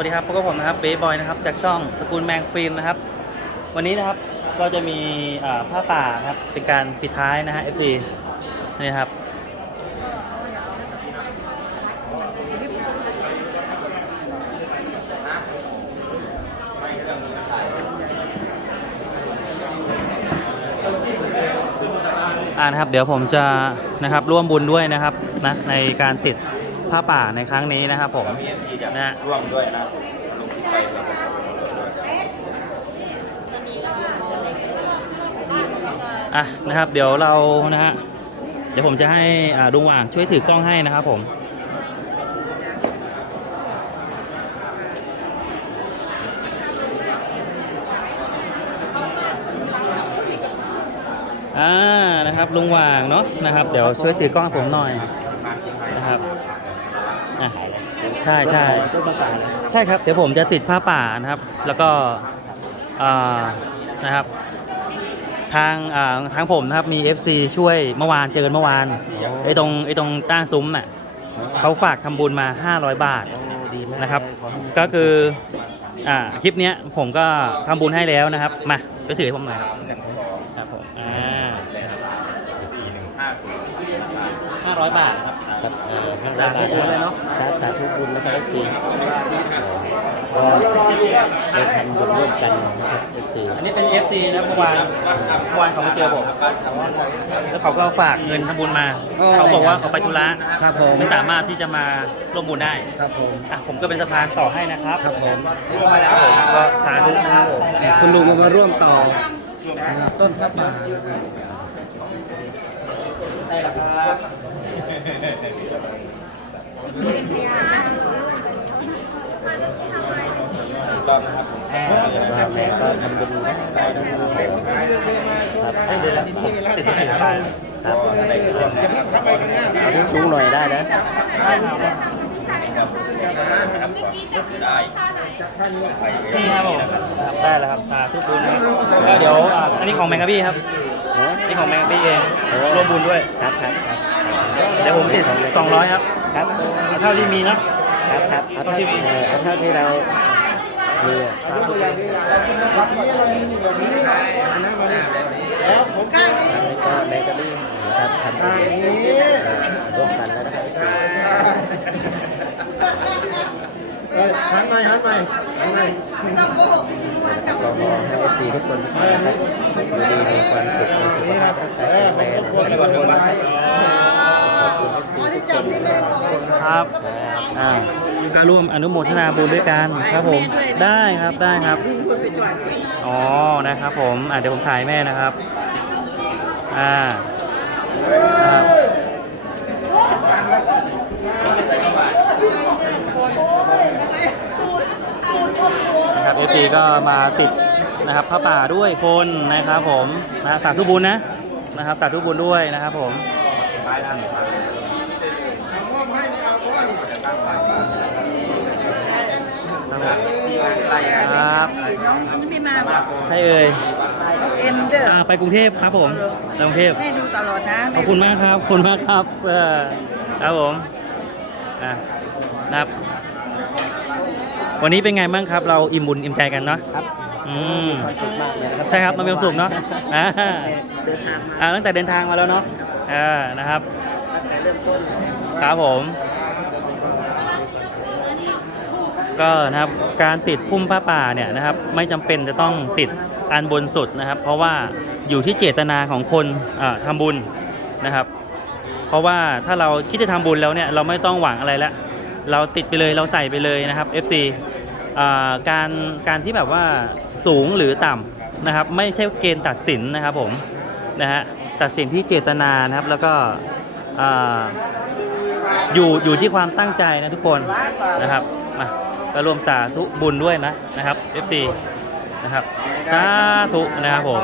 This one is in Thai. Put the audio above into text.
วัสดีครับพบกับผมนะครับเบย์บอยนะครับจากช่องตระกูลแมงฟิล์มนะครับ วันนี้นะครับก็จะมีผ้าป่าครับเป็นการปิดท้ายนะฮะ FC นี่ครับอ่านะครับเดี๋ยวผมจะนะครับร่วมบุญด้วยนะครับนะในการติด ผ้าป่าในครั้งนี้นะครับผมมีเอฟซีจะนะร่วมด้วยนะลงที่ไปครับอะนะครับ เดี๋ยวเรานะฮะเดี๋ยวผมจะให้อ่าลุงว่างช่วยถือกล้องให้นะครับผมอ่านะครับลุงหว่างเนาะนะครับ เดี๋ยวช่วยถือกล้องผมหน่อยนะครับ อะใช่ใช่ ต้นมะปรางใช่ครับ เดี๋ยวผมจะติดผ้าป่านะครับ แล้วก็อ่านะครับ ทางอ่าทางผมนะครับมี FC ช่วยเมื่อวานเจอกันเมื่อวานไอ้ตรงไอ้ตรงต้านซุ้มน่ะเขาฝากทำบุญมา 500 บาทดีมากนะครับก็คืออ่าคลิปเนี้ยผมก็ทำบุญให้แล้วนะครับ มาก็ถือให้ผมหน่อยครับครับผมอ่าสี่หนึ่งห้าศูนย์ห้าร้อยบาทครับ ครับเอ่อข้างสาธุบุญเลยเนอะครับสาธุบุญนะครับเอฟซีก็ได้ทำบุญร่วมกันนะครับเอฟซีอันนี้เป็น FC นะเมื่อวานเมื่อวานเขามาเจอผมแล้วเขาก็ฝากเงินทำบุญมา เขาบอกว่าเขาไปธุระครับผมไม่สามารถที่จะมาร่วมบุญได้ครับผมอะผมก็เป็นสะพานต่อให้นะครับครับผมก็สาธุนะครับผมคุณลุงมาร่วมต่อต้นพระป่าใช่แล้วครับ รอบนะครับผมแม่ก็ทำบุญนะครับผมครับให้เดือนละที่นี่ติดที่ไหนครับครับเอาที่สูงหน่อยได้นะได้นี่ครับผมครับได้แล้วครับสาธุบุญนะครับก็เดี๋ยวอันนี้ของแมงกะบี้ครับนี่ของแมงกะบี้เองร่วมบุญด้วยครับครับครับ เดี๋ยวผมติด200ครับครับเอาเท่าที่มีเนอะครับครับเอาเท่าที่เอ่อเอาเท่าที่เรามีอะครับแล้วก็แมกกาลีนะครับทำบุญร่วมกันแล้วนะครับหันไปหันไปหันไปก็ขอให้เอฟซีทุกคนนะครับอยู่ดีมีความสุขมีสุขภาพร่างกายแข็งแรงนะครับขอบคุณเอฟซีทุกคนนะ ครับอ่าก็ร่วมอนุโมทนาบุญด้วยกันครับผม ได้ครับได้ครับ อ๋อ นะครับผมอะเดี๋ยวผมถ่ายแม่นะครับ อ่าครับนะครับเอฟีก็มาติดนะครับพระป่าด้วยคนนะครับผมนะสาธุบุญนะนะครับสาธุบุญด้วยนะครับผม ครับไม่มาให้เอ่ยเอ็มเดอร์อ่าไปกรุงเทพครับผมไปกรุงเทพ แม่ดูตลอดนะขอบคุณมากครับ ขอบคุณมากครับเออครับผมอะนะครับ วันนี้เป็นไงบ้างครับ เราอิ่มบุญอิ่มใจกันเนาะ ครับอืม ความสุขมากเลยนะครับใช่ครับ มันมีความสุขเนาะอ่าเดินทางมาอ่าตั้งแต่เดินทางมาแล้วเนาะอ่านะครับ ตั้งแต่เริ่มต้นครับผมก็ ก็นะครับการติดพุ่มผ้าป่าเนี่ยนะครับไม่จำเป็นจะต้องติดอันบนสุดนะครับ เพราะว่าอยู่ที่เจตนาของคนอ่าทำบุญนะครับ เพราะว่าถ้าเราคิดจะทำบุญแล้วเนี่ยเราไม่ต้องหวังอะไรแล้วเราติดไปเลยเราใส่ไปเลยนะครับ FC การการที่แบบว่าสูงหรือต่ำนะครับ ไม่ใช่เกณฑ์ตัดสินนะครับผมนะฮะตัดสินที่เจตนานะครับแล้วก็อ่าอยู่อยู่ที่ความตั้งใจนะทุกคนนะครับมา ก็ร่วมสาธุบุญด้วยนะนะครับ FC นะครับ สาธุนะครับผม